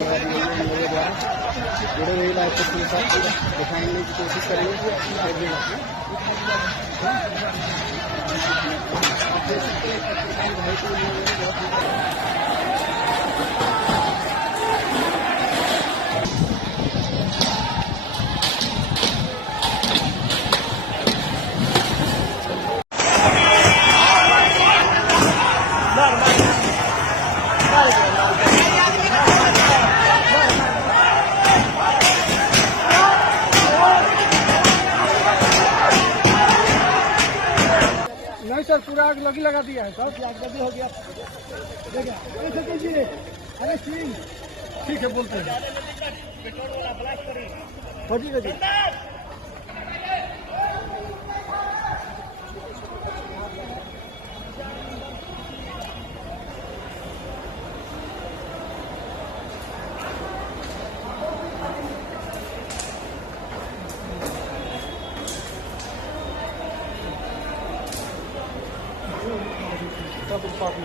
मेरे द्वारा जुड़े हुए लाइफ के साथ दिखाने की कोशिश करेंगे कि अपनी आगे आप देख सकते हैं भाई को नहीं सर, पूरा आग लगा दिया है सर, आग लगी हो गया। देखिए कीजिए, अरे ठीक है बोलते हैं जी जी। सब पार्टी